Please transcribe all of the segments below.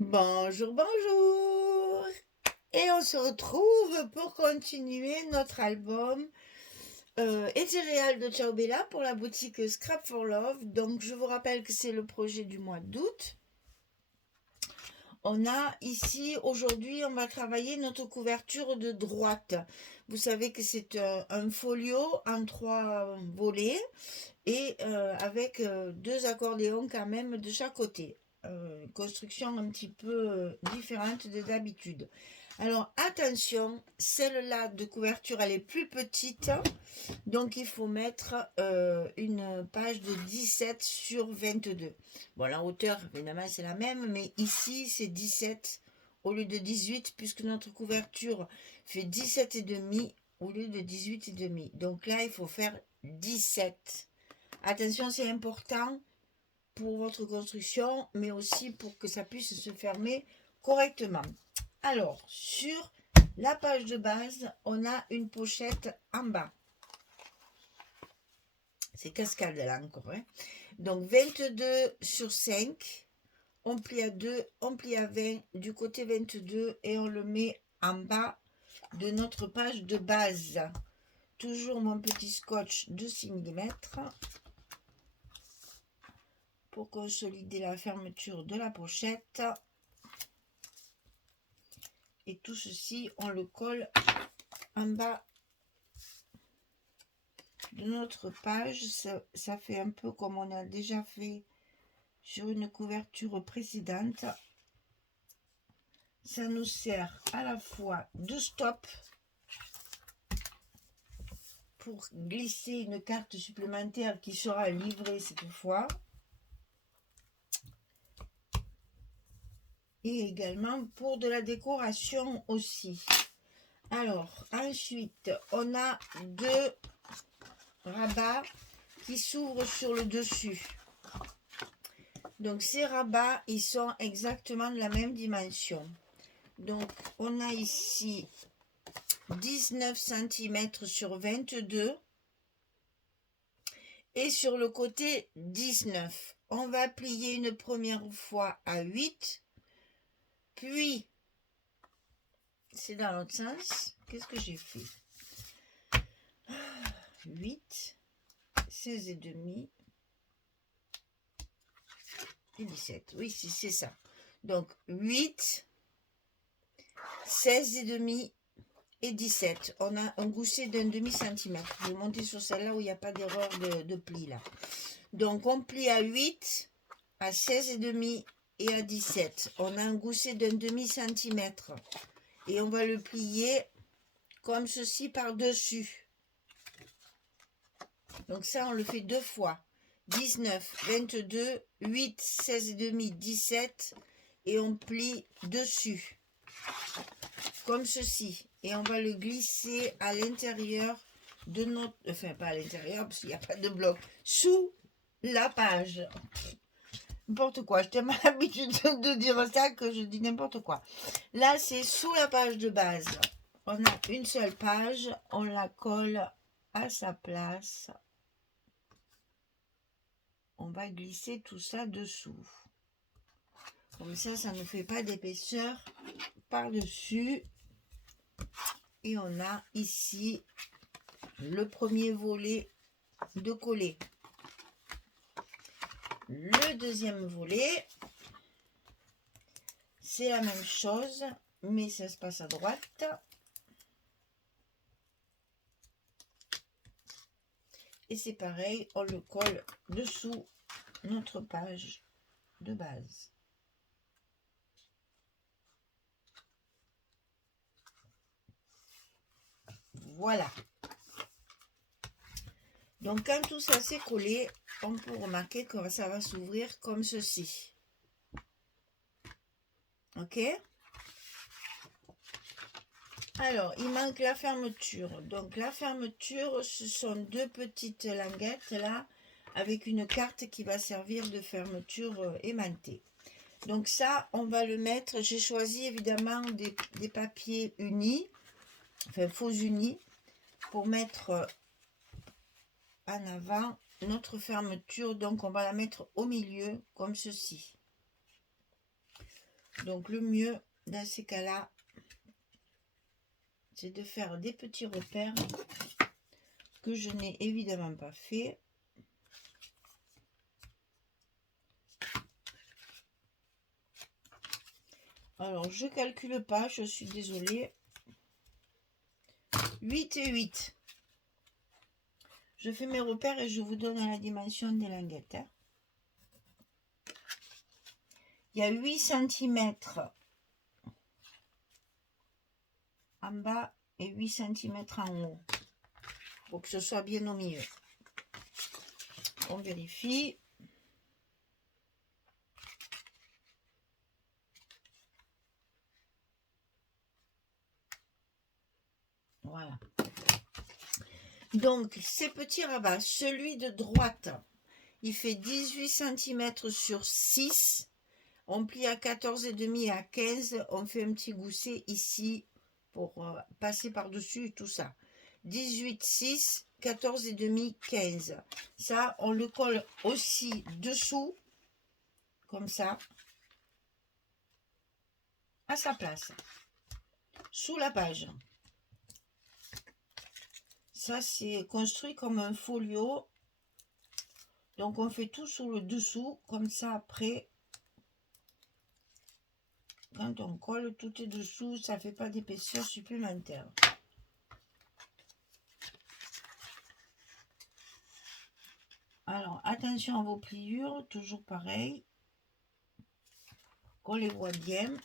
Bonjour, bonjour! Et on se retrouve pour continuer notre album Ethereal de Ciao Bella pour la boutique Scrap for Love. Donc je vous rappelle que c'est le projet du mois d'août. On a ici, aujourd'hui, on va travailler notre couverture de droite. Vous savez que c'est un folio en 3 volets et avec 2 accordéons quand même de chaque côté. Construction un petit peu différente de d'habitude. Alors attention, celle-là de couverture elle est plus petite, donc il faut mettre une page de 17 sur 22. Bon, la hauteur évidemment c'est la même, mais ici c'est 17 au lieu de 18 puisque notre couverture fait 17 et demi au lieu de 18 et demi. Donc là il faut faire 17. Attention, c'est important pour votre construction, mais aussi pour que ça puisse se fermer correctement. Alors, sur la page de base, on a une pochette en bas. C'est cascade là encore. Hein. Donc 22 sur 5, on plie à 2, on plie à 20 du côté 22 et on le met en bas de notre page de base. Toujours mon petit scotch de 6 mm pour consolider la fermeture de la pochette. Et tout ceci, on le colle en bas de notre page. Ça fait un peu comme on a déjà fait sur une couverture précédente. Ça nous sert à la fois de stop pour glisser une carte supplémentaire qui sera livrée cette fois. Et également pour de la décoration aussi. Alors, ensuite, on a 2 rabats qui s'ouvrent sur le dessus. Donc, ces rabats, ils sont exactement de la même dimension. Donc, on a ici 19 cm sur 22 et sur le côté 19. On va plier une première fois à 8, puis c'est dans l'autre sens. Qu'est-ce que j'ai fait? 8, 16 et demi et 17. Oui, c'est ça. Donc 8, 16 et demi et 17. On a un gousset d'un demi-centimètre. Je vais monter sur celle-là où il n'y a pas d'erreur de pli là. Donc on plie à 8, à 16 et demi et à 17. On a un gousset d'un demi-centimètre. Et on va le plier comme ceci par-dessus. Donc ça, on le fait 2 fois. 19, 22, 8, 16 et demi, 17. Et on plie dessus. Comme ceci. Et on va le glisser à l'intérieur de notre... Enfin, pas à l'intérieur, parce qu'il n'y a pas de bloc. Sous la page. N'importe quoi. J'ai tellement l'habitude de dire ça que je dis n'importe quoi. Là, c'est sous la page de base. On a une seule page. On la colle à sa place. On va glisser tout ça dessous. Comme ça ne fait pas d'épaisseur par-dessus. Et on a ici le premier volet de coller. Le deuxième volet, c'est la même chose, mais ça se passe à droite. Et c'est pareil, on le colle dessous notre page de base. Voilà. Donc quand tout ça s'est collé, on peut remarquer que ça va s'ouvrir comme ceci. Ok? Alors, il manque la fermeture. Donc la fermeture, ce sont 2 petites languettes là, avec une carte qui va servir de fermeture aimantée. Donc ça, on va le mettre, j'ai choisi évidemment des papiers unis, enfin faux unis, pour mettre en avant notre fermeture. Donc on va la mettre au milieu, comme ceci. Donc le mieux dans ces cas-là, c'est de faire des petits repères que je n'ai évidemment pas fait. Alors, je calcule pas, je suis désolée. 8 et 8. Je fais mes repères et je vous donne la dimension des languettes. Hein. Il y a 8 cm en bas et 8 cm en haut. Pour que ce soit bien au milieu. On vérifie. Voilà. Donc, ces petits rabats, celui de droite, il fait 18 cm sur 6. On plie à 14,5 et à 15. On fait un petit gousset ici pour passer par-dessus tout ça. 18, 6, 14,5, 15. Ça, on le colle aussi dessous, comme ça, à sa place, sous la page. Ça, c'est construit comme un folio. Donc, on fait tout sur le dessous. Comme ça, après, quand on colle, tout est dessous. Ça ne fait pas d'épaisseur supplémentaire. Alors, attention à vos pliures. Toujours pareil. Qu'on les voit bien.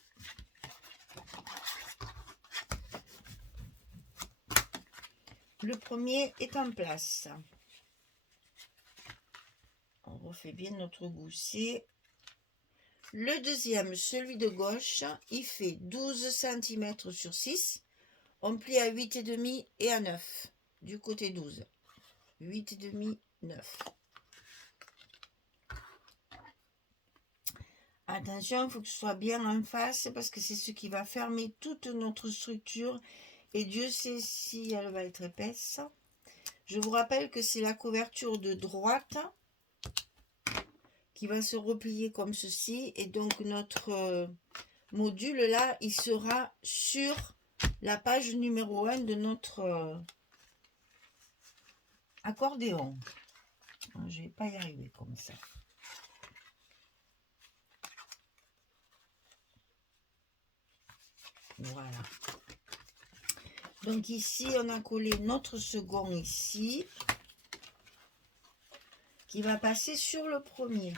Le premier est en place. On refait bien notre gousset. Le deuxième, celui de gauche, il fait 12 cm sur 6. On plie à 8,5 et à 9 du côté 12. 8,5, 9. Attention, il faut que ce soit bien en face parce que c'est ce qui va fermer toute notre structure. Et Dieu sait si elle va être épaisse. Je vous rappelle que c'est la couverture de droite qui va se replier comme ceci. Et donc notre module là, il sera sur la page numéro 1 de notre accordéon. Je ne vais pas y arriver comme ça. Voilà. Donc ici, on a collé notre second ici, qui va passer sur le premier.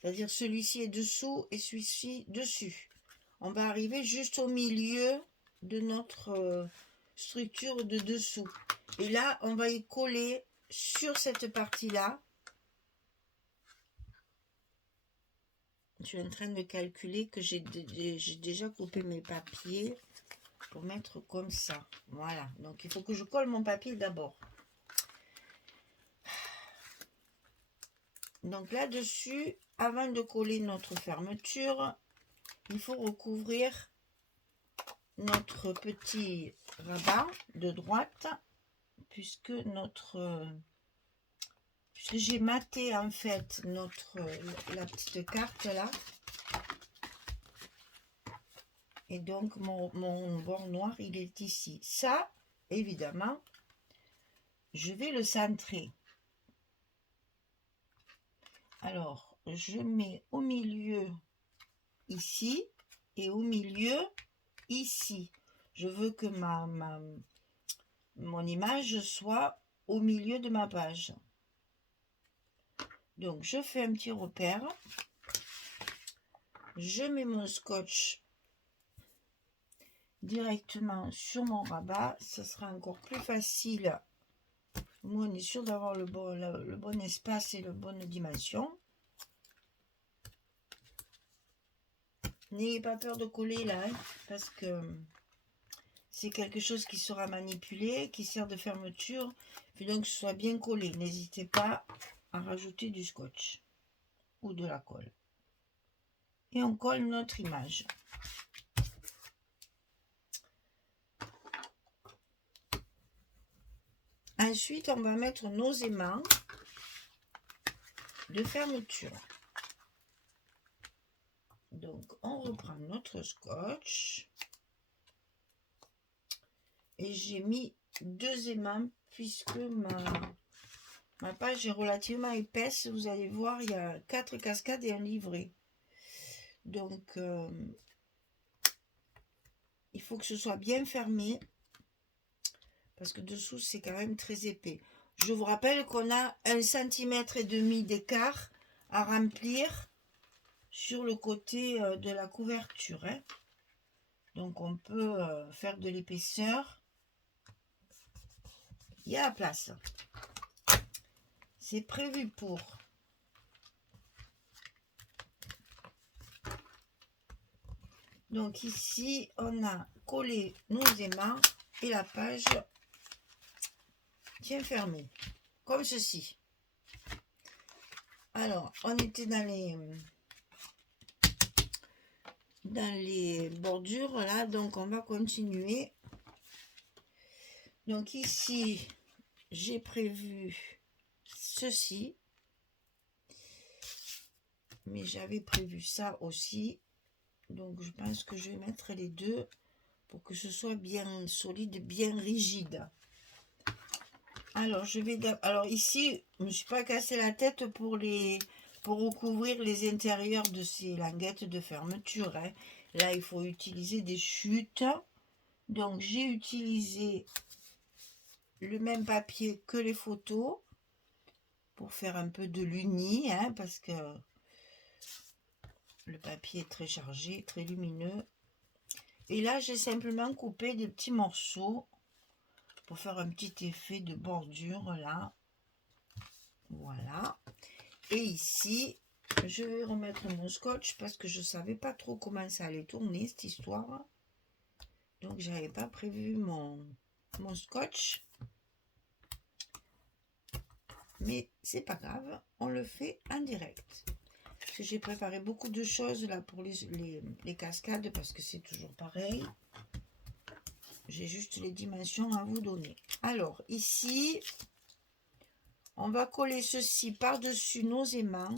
C'est-à-dire celui-ci est dessous et celui-ci dessus. On va arriver juste au milieu de notre structure de dessous. Et là, on va y coller sur cette partie-là. Je suis en train de calculer que j'ai déjà coupé mes papiers pour mettre comme ça. Voilà. Donc, il faut que je colle mon papier d'abord. Donc, là-dessus, avant de coller notre fermeture, il faut recouvrir notre petit rabat de droite puisque j'ai maté en fait la petite carte là et donc mon bord noir il est ici. Ça évidemment je vais le centrer. Alors je mets au milieu ici et au milieu ici. Je veux que mon image soit au milieu de ma page. Donc, je fais un petit repère. Je mets mon scotch directement sur mon rabat. Ce sera encore plus facile. Moi, on est sûr d'avoir le bon espace et la bonne dimension. N'ayez pas peur de coller là, hein, parce que c'est quelque chose qui sera manipulé, qui sert de fermeture. Il faut donc que ce soit bien collé. N'hésitez pas à rajouter du scotch ou de la colle. Et on colle notre image. Ensuite, on va mettre nos aimants de fermeture. Donc, on reprend notre scotch. Et j'ai mis 2 aimants puisque ma page est relativement épaisse. Vous allez voir, il y a 4 cascades et un livret. Donc, il faut que ce soit bien fermé parce que dessous, c'est quand même très épais. Je vous rappelle qu'on a 1,5 cm d'écart à remplir sur le côté de la couverture. Hein. Donc, on peut faire de l'épaisseur. Il y a la place. C'est prévu pour. Donc ici, on a collé nos aimants et la page tient fermée, comme ceci. Alors, on était dans les bordures, là, donc on va continuer. Donc ici, j'ai prévu ceci. Mais j'avais prévu ça aussi. Donc je pense que je vais mettre les deux pour que ce soit bien solide, bien rigide. Alors ici, je ne me suis pas cassé la tête pour recouvrir les intérieurs de ces languettes de fermeture. Hein. Là, il faut utiliser des chutes. Donc j'ai utilisé le même papier que les photos pour faire un peu de l'uni, hein, parce que le papier est très chargé, très lumineux. Et là, j'ai simplement coupé des petits morceaux pour faire un petit effet de bordure là. Voilà. Et ici, je vais remettre mon scotch parce que je ne savais pas trop comment ça allait tourner cette histoire. Donc, j'avais pas prévu mon scotch. Mais c'est pas grave, on le fait en direct. Parce que j'ai préparé beaucoup de choses là pour les cascades parce que c'est toujours pareil. J'ai juste les dimensions à vous donner. Alors, ici, on va coller ceci par-dessus nos aimants.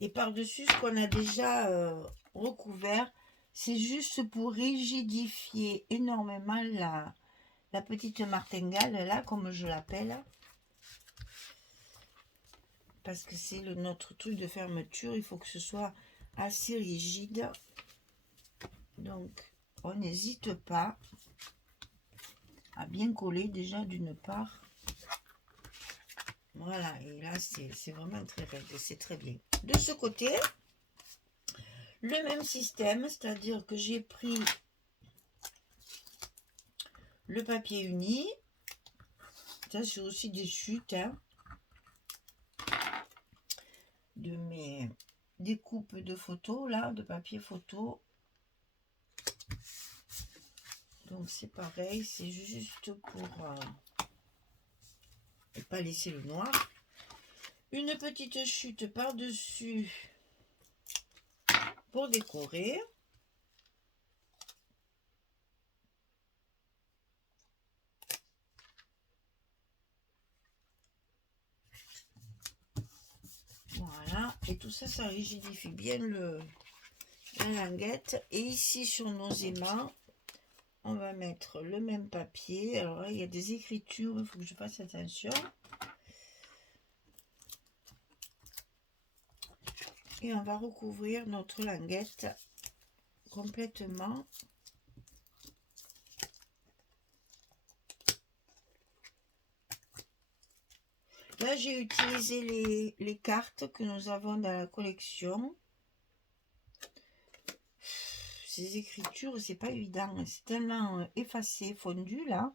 Et par-dessus ce qu'on a déjà recouvert, c'est juste pour rigidifier énormément la petite martingale, là, comme je l'appelle. Parce que c'est notre truc de fermeture, il faut que ce soit assez rigide. Donc, on n'hésite pas à bien coller déjà d'une part. Voilà, et là, c'est vraiment très raide, c'est très bien. De ce côté, le même système, c'est-à-dire que j'ai pris le papier uni. Ça, c'est aussi des chutes hein, de mes découpes de photos, là, de papier photo. Donc, c'est pareil, c'est juste pour ne pas laisser le noir. Une petite chute par-dessus pour décorer. Voilà, et tout ça, ça rigidifie bien la languette. Et ici, sur nos aimants, on va mettre le même papier. Alors là, il y a des écritures, il faut que je fasse attention. Et on va recouvrir notre languette complètement. Là, j'ai utilisé les cartes que nous avons dans la collection. Ces écritures, c'est pas évident. C'est tellement effacé, fondu là,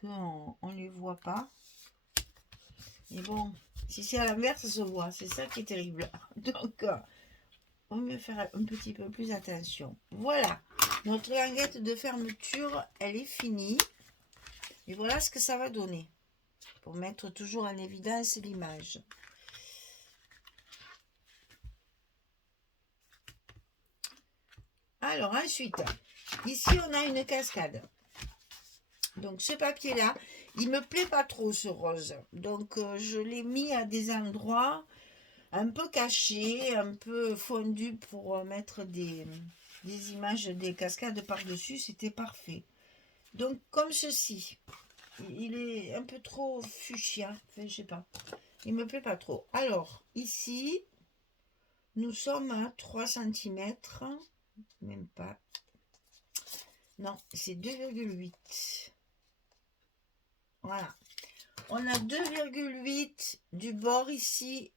qu'on ne les voit pas. Mais bon, si c'est à l'envers, ça se voit. C'est ça qui est terrible. Donc, on va faire un petit peu plus attention. Voilà, notre languette de fermeture, elle est finie. Et voilà ce que ça va donner. Pour mettre toujours en évidence l'image. Alors ensuite, ici on a une cascade. Donc ce papier là, il me plaît pas trop ce rose. Donc je l'ai mis à des endroits un peu caché, un peu fondu pour mettre des images des cascades par-dessus, c'était parfait. Donc comme ceci, il est un peu trop fuchsia, enfin, je sais pas, il me plaît pas trop. Alors ici, nous sommes à 3 cm, même pas, non, c'est 2,8. Voilà, on a 2,8 du bord ici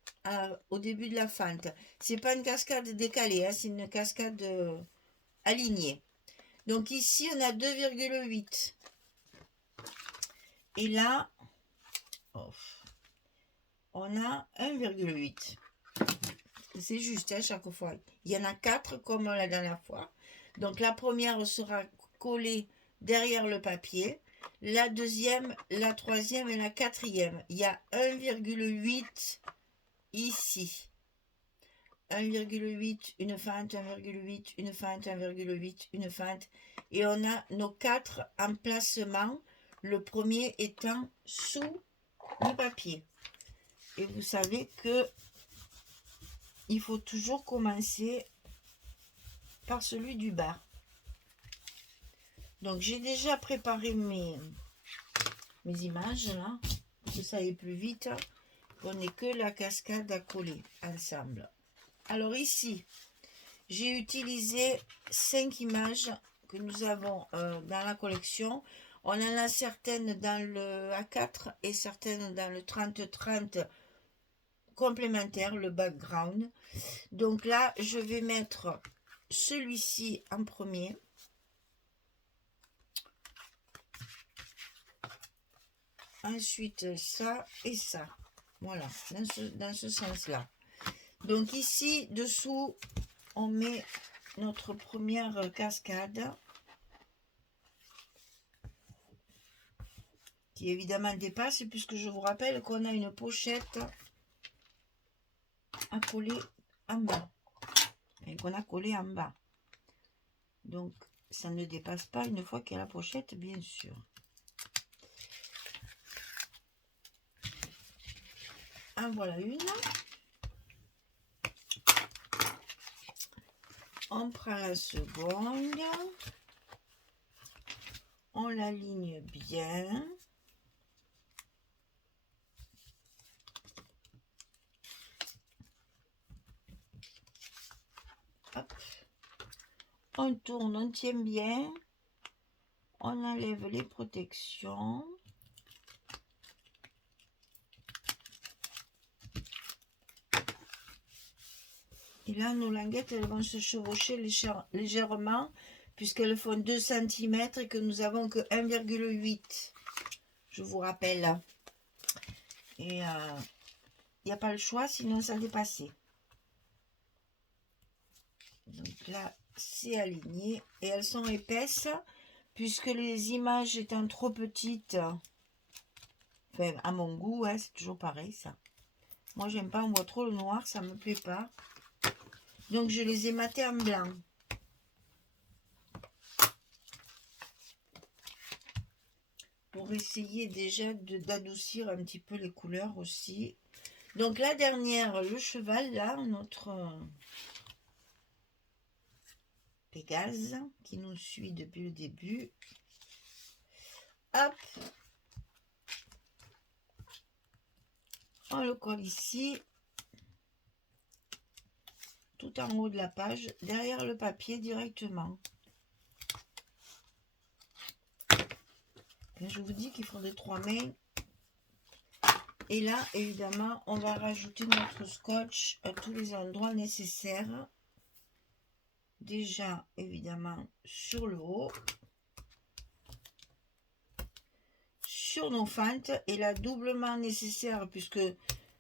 au début de la fente. C'est pas une cascade décalée, hein, c'est une cascade alignée. Donc ici on a 2,8. Et là, oh, on a 1,8. C'est juste à chaque fois. Il y en a 4 comme la dernière fois. Donc la première sera collée derrière le papier. La deuxième, la troisième et la quatrième. Il y a 1,8 ici. 1,8, une fente, 1,8, une fente, 1,8, une fente. Et on a nos 4 emplacements. Le premier étant sous le papier. Et vous savez que il faut toujours commencer par celui du bas. Donc j'ai déjà préparé mes images là, que ça aille plus vite. On n'est que la cascade à coller ensemble. Alors ici, j'ai utilisé 5 images que nous avons dans la collection. On en a certaines dans le A4 et certaines dans le 30-30 complémentaire, le background. Donc là, je vais mettre celui-ci en premier. Ensuite, ça et ça. Voilà, dans ce sens-là. Donc ici, dessous, on met notre première cascade. Qui évidemment dépasse, puisque je vous rappelle qu'on a une pochette à coller en bas. Et qu'on a collé en bas. Donc, ça ne dépasse pas une fois qu'il y a la pochette, bien sûr. En voilà une. On prend la seconde. On l'aligne bien. Hop. On tourne, on tient bien. On enlève les protections. Et là, nos languettes, elles vont se chevaucher légèrement, puisqu'elles font 2 cm et que nous avons que 1,8. Je vous rappelle. Et il n'y a pas le choix, sinon ça dépassait. Donc là, c'est aligné. Et elles sont épaisses, puisque les images étant trop petites, enfin, à mon goût, hein, c'est toujours pareil, ça. Moi, j'aime pas, on voit trop le noir, ça me plaît pas. Donc, je les ai matées en blanc. Pour essayer déjà d'adoucir un petit peu les couleurs aussi. Donc, la dernière, le cheval, là, notre Pégase, qui nous suit depuis le début. Hop. On le colle ici. Tout en haut de la page, derrière le papier directement. Je vous dis qu'il faut des 3 mains. Et là, évidemment, on va rajouter notre scotch à tous les endroits nécessaires. Déjà, évidemment, sur le haut. Sur nos fentes. Et là, doublement nécessaire puisque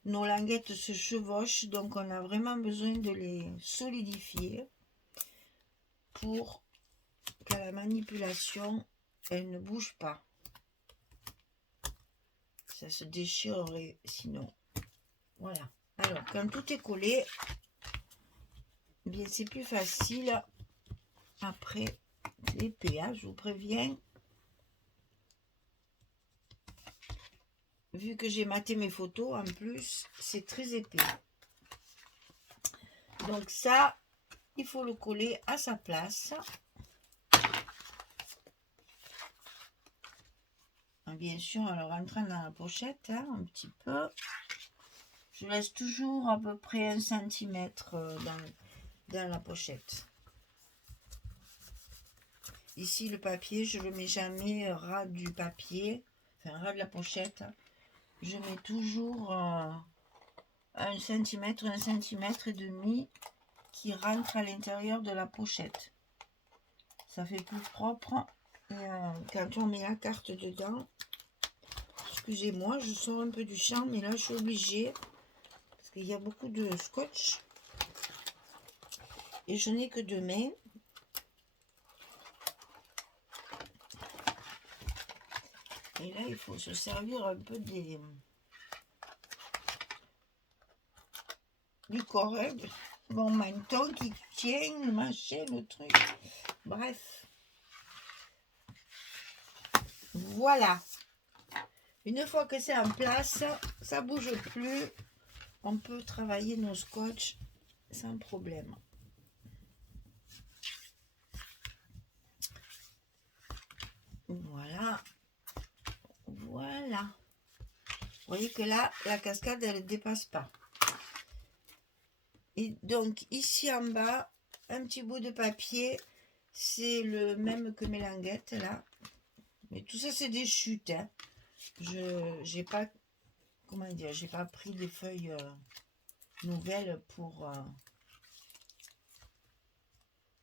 nos languettes se chevauchent. Donc, on a vraiment besoin de les solidifier pour que la manipulation, elle ne bouge pas. Ça se déchirerait sinon. Voilà. Alors, quand tout est collé, bien c'est plus facile après l'épée. Hein, je vous préviens. Vu que j'ai maté mes photos, en plus, c'est très épais. Donc ça, il faut le coller à sa place. Bien sûr, en le rentrant dans la pochette, hein, un petit peu. Je laisse toujours à peu près 1 cm dans la pochette. Ici, le papier, je ne le mets jamais ras du papier, enfin ras de la pochette. Je mets toujours 1 cm, 1 cm et demi qui rentre à l'intérieur de la pochette. Ça fait plus propre. Et quand on met la carte dedans, excusez-moi, je sors un peu du champ, mais là je suis obligée parce qu'il y a beaucoup de scotch et je n'ai que 2 mains. Et là, il faut se servir un peu du corps, mon menton qui tient, le machin, le truc. Bref. Voilà. Une fois que c'est en place, ça ne bouge plus. On peut travailler nos scotch sans problème. Voilà. Voilà. Vous voyez que là, la cascade, elle ne dépasse pas. Et donc, ici en bas, un petit bout de papier. C'est le même que mes languettes, là. Mais tout ça, c'est des chutes. Hein. J'ai pas... Comment dire? J'ai pas pris des feuilles nouvelles pour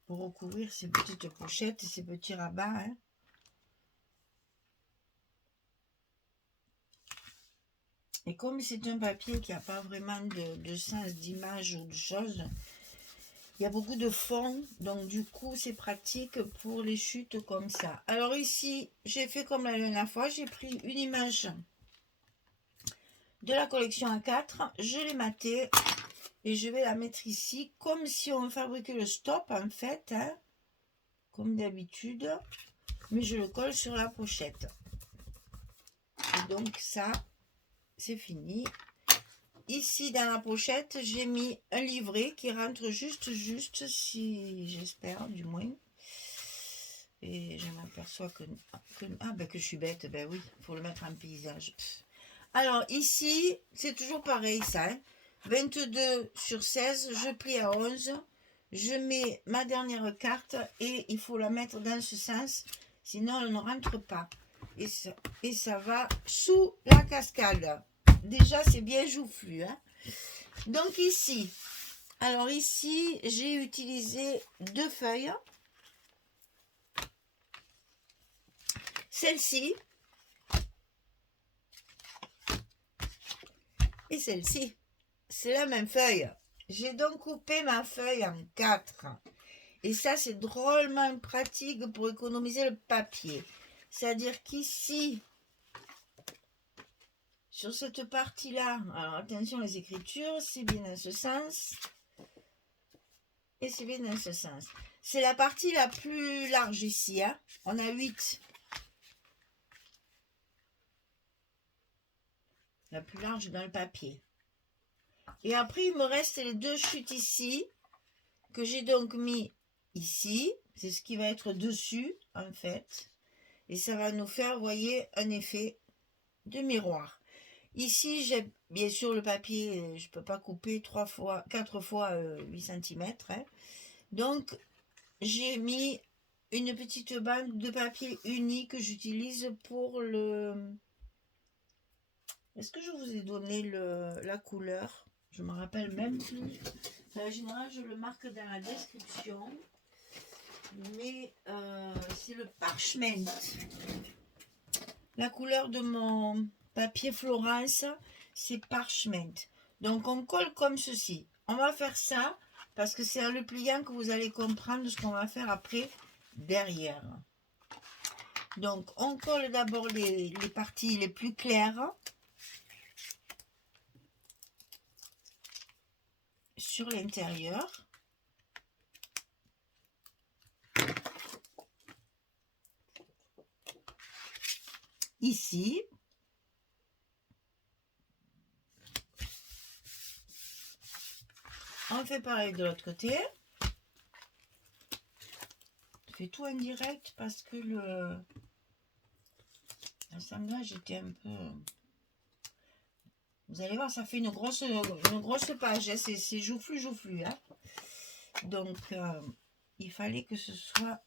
recouvrir ces petites pochettes et ces petits rabats. Hein. Et comme c'est un papier qui n'a pas vraiment de sens d'image ou de choses, il y a beaucoup de fond, donc du coup c'est pratique pour les chutes comme ça. Alors ici, j'ai fait comme la dernière fois, j'ai pris une image de la collection A4, je l'ai matée et je vais la mettre ici, comme si on fabriquait le stop en fait, hein, comme d'habitude, mais je le colle sur la pochette. Et donc ça, c'est fini. Ici dans la pochette, j'ai mis un livret qui rentre juste, si j'espère du moins. Et je m'aperçois que je suis bête, ben oui, il faut le mettre en paysage. Alors ici, c'est toujours pareil ça. Hein. 22 sur 16, je plie à 11. Je mets ma dernière carte et il faut la mettre dans ce sens, sinon elle ne rentre pas. Et ça va sous la cascade. Déjà, c'est bien joufflu. Hein. Donc ici, alors ici, j'ai utilisé 2 feuilles. Celle-ci et celle-ci. C'est la même feuille. J'ai donc coupé ma feuille en 4. Et ça, c'est drôlement pratique pour économiser le papier. C'est-à-dire qu'ici, sur cette partie-là, alors attention les écritures, c'est bien dans ce sens. Et c'est bien dans ce sens. C'est la partie la plus large ici. Hein. On a 8. La plus large dans le papier. Et après, il me reste les 2 chutes ici, que j'ai donc mis ici. C'est ce qui va être dessus, en fait. Et ça va nous faire, vous voyez, un effet de miroir. Ici, j'ai bien sûr le papier, je ne peux pas couper 4 fois 8 cm. Hein. Donc, j'ai mis une petite bande de papier uni que j'utilise pour le... Est-ce que je vous ai donné la couleur? Je me rappelle même plus. En général, je le marque dans la description. Mais c'est le parchment. La couleur de mon papier Florence, c'est parchment. Donc, on colle comme ceci. On va faire ça parce que c'est en le pliant que vous allez comprendre ce qu'on va faire après derrière. Donc, on colle d'abord les parties les plus claires. Sur l'intérieur. Ici. On fait pareil de l'autre côté. Je fais tout en direct parce que l'assemblage était un peu... Vous allez voir, ça fait une grosse page. Hein. C'est joufflu. Hein. Donc, il fallait que ce soit...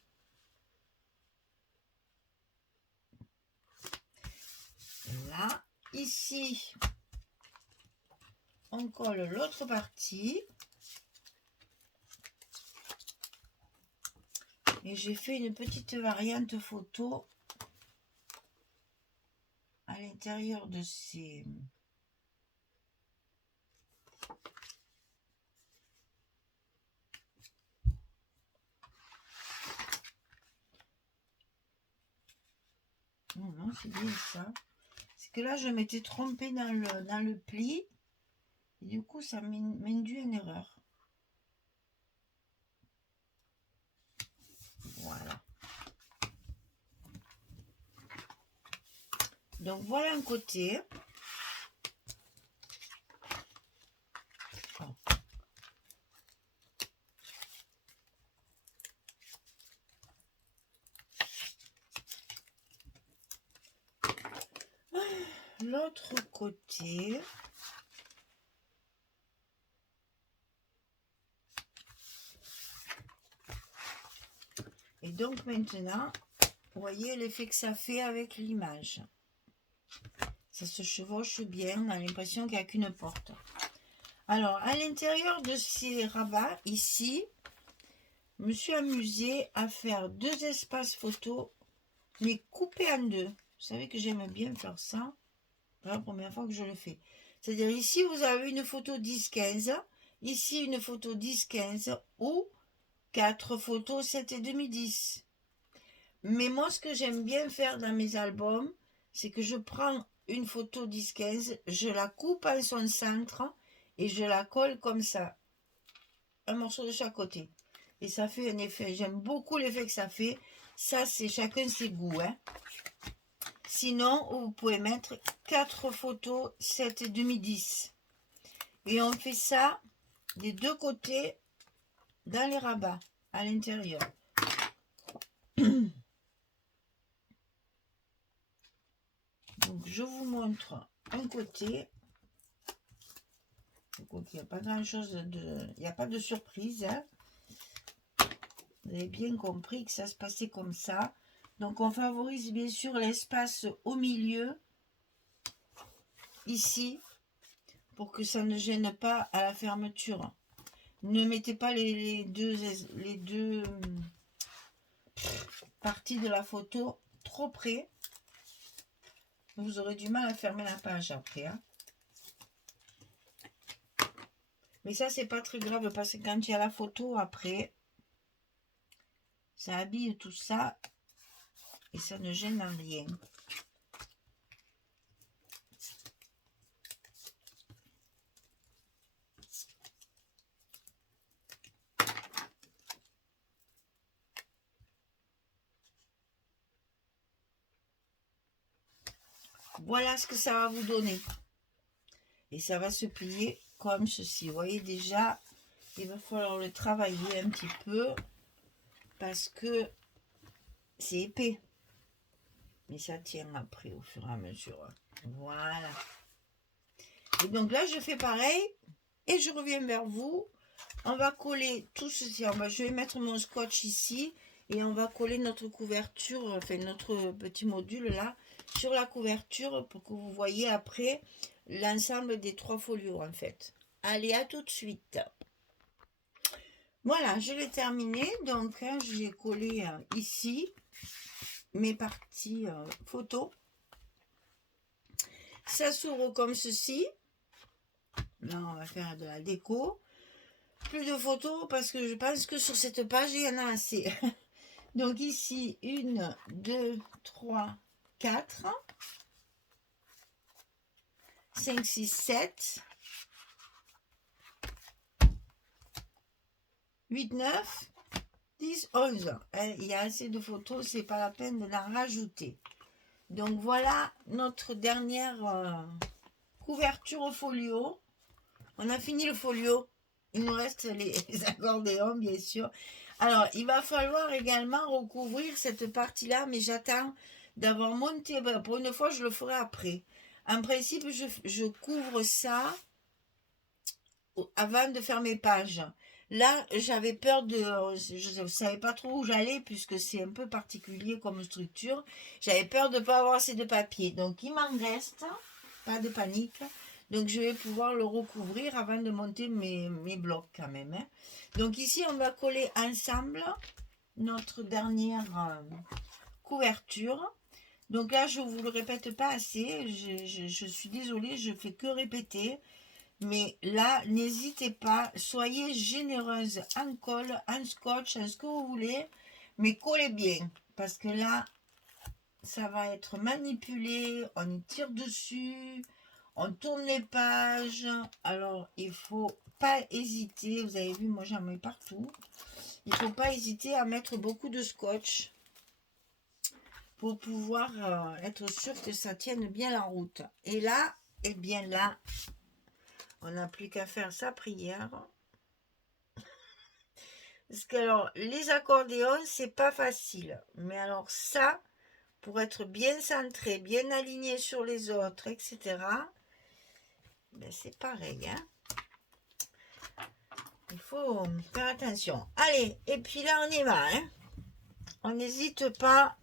Là. Ici, on colle l'autre partie. Et j'ai fait une petite variante photo à l'intérieur de ces... Non, c'est bien ça. C'est que là, je m'étais trompée dans le pli. Et du coup, ça m'induit une erreur. Voilà. Donc, voilà un côté. Oh. L'autre côté. Et donc maintenant, vous voyez l'effet que ça fait avec l'image. Ça se chevauche bien, on a l'impression qu'il n'y a qu'une porte. Alors, à l'intérieur de ces rabats, ici, je me suis amusée à faire 2 espaces photos, mais coupés en 2. Vous savez que j'aime bien faire ça. C'est la première fois que je le fais. C'est-à-dire ici, vous avez une photo 10-15, ici une photo 10-15 ou 4 photos 7,5-10. Mais moi, ce que j'aime bien faire dans mes albums, c'est que je prends une photo 10-15, je la coupe en son centre et je la colle comme ça. Un morceau de chaque côté. Et ça fait un effet. J'aime beaucoup l'effet que ça fait. Ça, c'est chacun ses goûts. Hein. Sinon, vous pouvez mettre 4 photos 7,5-10. Et on fait ça des 2 côtés dans les rabats, à l'intérieur. Donc, je vous montre un côté. Donc, il n'y a pas grand-chose de... Il n'y a pas de surprise. Hein. Vous avez bien compris que ça se passait comme ça. Donc, on favorise bien sûr l'espace au milieu, ici, pour que ça ne gêne pas à la fermeture. Ne mettez pas les deux parties de la photo trop près. Vous aurez du mal à fermer la page après. Hein. Mais ça, c'est pas très grave parce que quand il y a la photo après, ça habille tout ça et ça ne gêne en rien. Voilà ce que ça va vous donner. Et ça va se plier comme ceci. Vous voyez déjà, il va falloir le travailler un petit peu parce que c'est épais. Mais ça tient après au fur et à mesure. Voilà. Et donc là, je fais pareil et je reviens vers vous. On va coller tout ceci. Je vais mettre mon scotch ici et on va coller notre couverture, enfin notre petit module là, sur la couverture pour que vous voyez après l'ensemble des 3 folios en fait. Allez, à tout de suite. Voilà, je l'ai terminé. Donc, hein, j'ai collé ici mes parties photos. Ça s'ouvre comme ceci. Là, on va faire de la déco. Plus de photos parce que je pense que sur cette page, il y en a assez. Donc ici, 1, 2, 3, 4, 5, 6, 7, 8, 9, 10, 11. Il y a assez de photos, c'est pas la peine de en rajouter. Donc voilà notre dernière couverture au folio. On a fini le folio. il nous reste les accordéons, bien sûr. Alors, il va falloir également recouvrir cette partie-là, mais j'attends d'avoir monté. Pour une fois, je le ferai après. En principe, je couvre ça avant de faire mes pages. Là, j'avais peur de... Je ne savais pas trop où j'allais, puisque c'est un peu particulier comme structure. J'avais peur de ne pas avoir assez de papier. Donc, il m'en reste. Pas de panique. Donc, je vais pouvoir le recouvrir avant de monter mes blocs quand même. Hein. Donc, ici, on va coller ensemble notre dernière couverture. Donc là, je ne vous le répète pas assez. Je suis désolée, je fais que répéter. Mais là, n'hésitez pas, soyez généreuse en colle, en scotch, en ce que vous voulez, mais collez bien, parce que là, ça va être manipulé, on y tire dessus, on tourne les pages, alors il faut pas hésiter, vous avez vu, moi j'en mets partout, il faut pas hésiter à mettre beaucoup de scotch pour pouvoir être sûr que ça tienne bien la route. Et là, eh bien là, on n'a plus qu'à faire sa prière. Parce que alors, les accordéons, c'est pas facile. Mais alors ça, pour être bien centré, bien aligné sur les autres, etc., ben c'est pareil. Hein. Il faut faire attention. Allez, et puis là, on y va. Hein. On n'hésite pas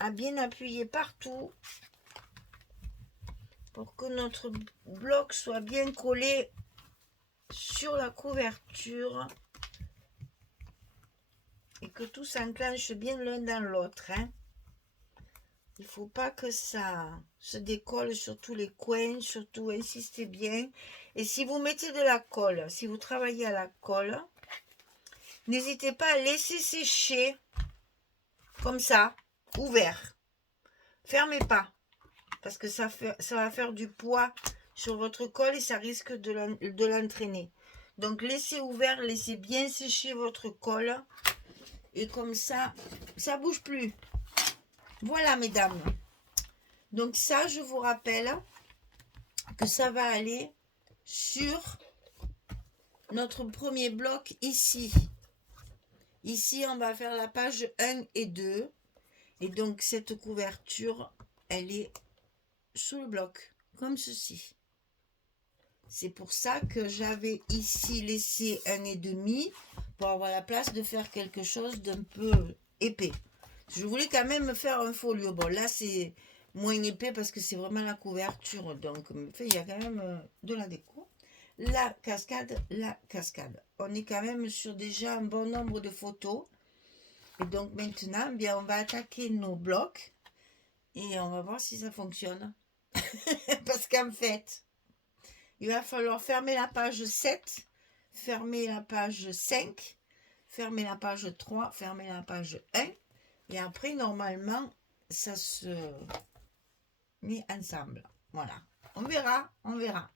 à bien appuyer partout pour que notre bloc soit bien collé sur la couverture et que tout s'enclenche bien l'un dans l'autre. Hein. Il ne faut pas que ça se décolle sur tous les coins, surtout insistez bien. Et si vous mettez de la colle, si vous travaillez à la colle, n'hésitez pas à laisser sécher comme ça, ouvert. Fermez pas, parce que ça va faire du poids sur votre colle et ça risque de l'entraîner. Donc laissez ouvert, laissez bien sécher votre colle et comme ça, ça ne bouge plus. Voilà mesdames. Donc ça, je vous rappelle que ça va aller sur notre premier bloc ici. Ici, on va faire la page 1 et 2. Et donc, cette couverture, elle est sous le bloc, comme ceci. C'est pour ça que j'avais ici laissé 1,5 pour avoir la place de faire quelque chose d'un peu épais. Je voulais quand même faire un folio. Bon, là, c'est moins épais parce que c'est vraiment la couverture. Donc, il y a quand même de la déco. La cascade. On est quand même sur déjà un bon nombre de photos. Et donc, maintenant, bien, on va attaquer nos blocs. Et on va voir si ça fonctionne. Parce qu'en fait, il va falloir fermer la page 7, fermer la page 5, fermer la page 3, fermer la page 1. Et après, normalement, ça se met ensemble. Voilà. On verra, on verra.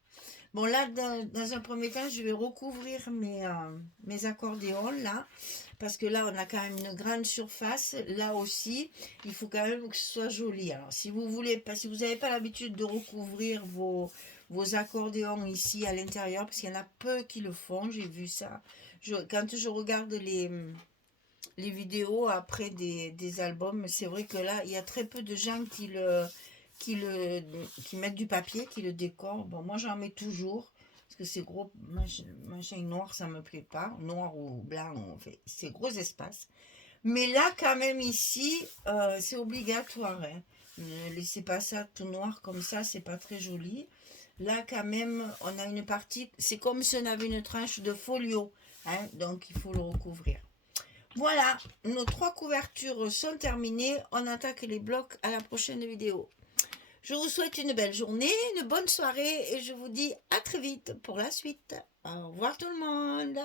Bon, là, dans un premier temps, je vais recouvrir mes accordéons, là. Parce que là, on a quand même une grande surface. Là aussi, il faut quand même que ce soit joli. Alors, si vous voulez, si vous n'avez pas l'habitude de recouvrir vos accordéons ici à l'intérieur, parce qu'il y en a peu qui le font, j'ai vu ça. Quand je regarde les vidéos après des albums, c'est vrai que là, il y a très peu de gens qui mettent du papier, qui le décorent. Bon, moi, j'en mets toujours. Parce que ces gros machin noir, ça me plaît pas. Noir ou blanc, on fait ces gros espaces. Mais là, quand même, ici, c'est obligatoire. Hein. Ne laissez pas ça tout noir comme ça, c'est pas très joli. Là, quand même, on a une partie, c'est comme si on avait une tranche de folio. Hein, donc, il faut le recouvrir. Voilà, nos 3 couvertures sont terminées. On attaque les blocs à la prochaine vidéo. Je vous souhaite une belle journée, une bonne soirée et je vous dis à très vite pour la suite. Au revoir tout le monde.